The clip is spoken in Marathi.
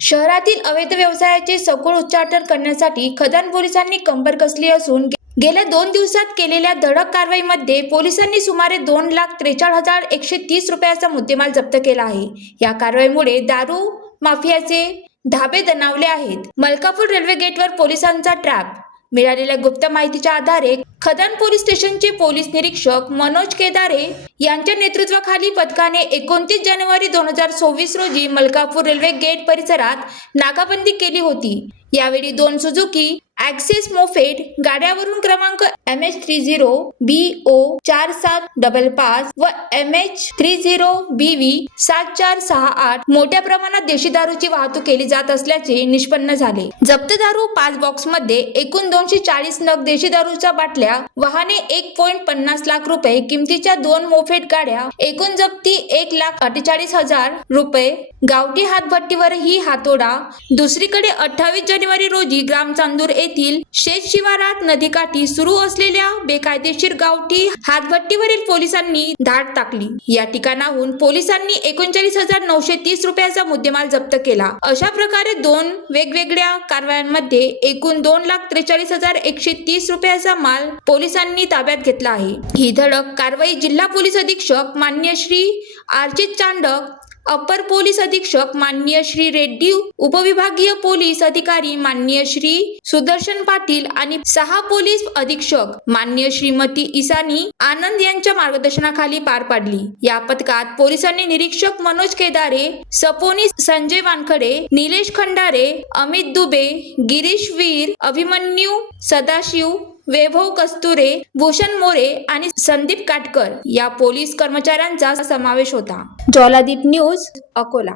शहरातील अवैध व्यवसायाचे सखोल उच्चाटन करण्यासाठी खदान पोलिसांनी कंबर कसली असून गेल्या दोन दिवसात केलेल्या धडक कारवाईमध्ये पोलिसांनी सुमारे दोन लाख त्रेचाळीस हजार एकशे तीस रुपयाचा मुद्देमाल जप्त केला आहे. या कारवाईमुळे दारू माफियाचे धाबे दणावले आहेत. मलकापूर रेल्वे गेटवर पोलिसांचा ट्रॅप मिळालेल्या गुप्त माहितीच्या आधारे खदान पोलीस स्टेशनचे पोलीस निरीक्षक मनोज केदारे यांच्या नेतृत्वाखाली पथकाने एकोणतीस जानेवारी दोन हजार सव्वीस रोजी मलकापूर रेल्वे गेट परिसरात नाकाबंदी केली होती. यावेळी दोन सुझुकी ॲक्सेस मोफेट गाड्यावरून क्रमांक M H three zero B O चार सात डबल पाच व M H three zero B V सात चार सहा आठ मोठ्या प्रमाणात देशी दारूची वाहतूक केली जात असल्याचे निष्पन्न झाले. जप्त दारू पाच बॉक्समध्ये एकूण दोनशे चाळीस नग देशी दारूच्या बाटल्या वाहने एक पॉइंट पन्नास लाख रुपये किमतीच्या दोन मोफेट गाड्या एकूण जप्ती एक लाख अठ्ठेचाळीस हजार रुपये गावठी हातभट्टीवर ही हातोडा. दुसरीकडे अठ्ठावीस जानेवारी रोजी ग्राम चांदूर येथील शेत शिवारात नदीकाठी सुरू असलेल्या बेकायदेशीर गावठी हातभट्टीवरील पोलिसांनी धाड टाकली. या ठिकाणाहून पोलिसांनी एकोणचाळीस हजार नऊशे तीस रुपयाचा मुद्देमाल जप्त केला. अशा प्रकारे दोन वेगवेगळ्या कारवायांमध्ये एकूण दोन लाख त्रेचाळीस हजार एकशे तीस रुपयाचा माल पोलिसांनी ताब्यात घेतला आहे. ही धडक कारवाई जिल्हा पोलीस अधीक्षक मान्य श्री अर्जित चांडक अपर पोलीस अधीक्षक माननीय श्री रेड्डी उपविभागीय पोलीस अधिकारी माननीय श्री सुदर्शन पाटील आणि सहा पोलीस अधीक्षक माननीय श्रीमती इसानी आनंद यांच्या मार्गदर्शनाखाली पार पाडली. या पथकात पोलिसांनी निरीक्षक मनोज केदारे सपोनी संजय वानखडे निलेश खंडारे अमित दुबे गिरीश वीर अभिमन्यू सदाशिव वैभव कस्तुरे भूषण मोरे आणि संदीप काटकर या पोलीस कर्मचाऱ्यांचा समावेश होता. ज्वालादीप न्यूज अकोला.